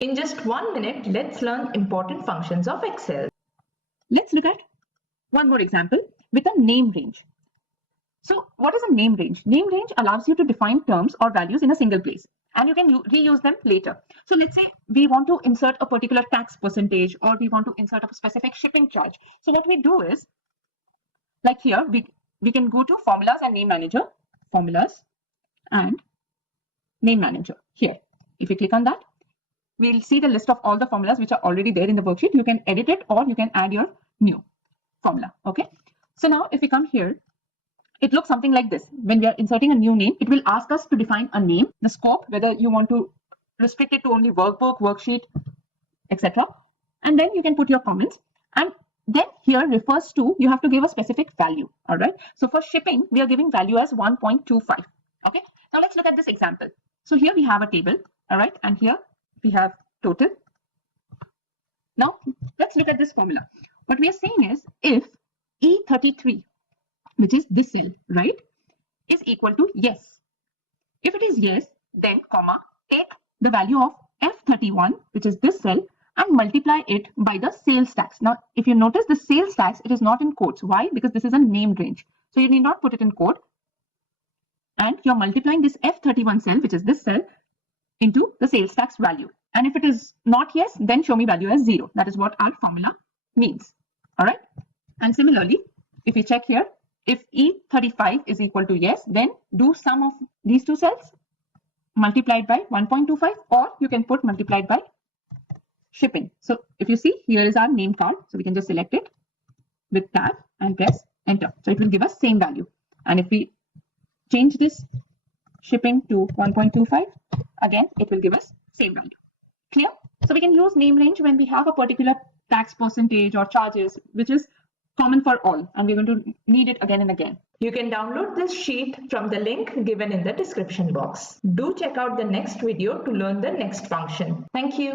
In just 1 minute, let's learn important functions of Excel. Let's look at one more example with a name range. So what is a name range? Name range allows you to define terms or values in a single place, and you can reuse them later. So let's say we want to insert a particular tax percentage, or we want to insert a specific shipping charge. So what we do is, like here, we can go to formulas and name manager, formulas and name manager. Here, if you click on that, we'll see the list of all the formulas which are already there in the worksheet. You can edit it or you can add your new formula. Okay. So now if we come here, it looks something like this. When we are inserting a new name, it will ask us to define a name, the scope, whether you want to restrict it to only workbook, worksheet, etc. And then you can put your comments. And then here refers to, you have to give a specific value. All right. So for shipping, we are giving value as 1.25. Okay. Now let's look at this example. So here we have a table. All right. And here we have total. Now let's look at this formula. What we are saying is, if E33, which is this cell, right, is equal to yes. If it is yes, then comma, take the value of F31, which is this cell, and multiply it by the sales tax. Now, if you notice the sales tax, it is not in quotes. Why? Because this is a named range. So you need not put it in quote. And you're multiplying this F31 cell, which is this cell, into the sales tax value. And if it is not yes, then show me value as 0. That is what our formula means. All right. And similarly, if we check here, if E35 is equal to yes, then do sum of these two cells multiplied by 1.25, or you can put multiplied by shipping. So if you see, here is our name card. So we can just select it with tab and press enter. So it will give us same value. And if we change this shipping to 1.25, again, it will give us same value. Clear? So we can use name range when we have a particular tax percentage or charges, which is common for all, and we're going to need it again and again. You can download this sheet from the link given in the description box. Do check out the next video to learn the next function. Thank you.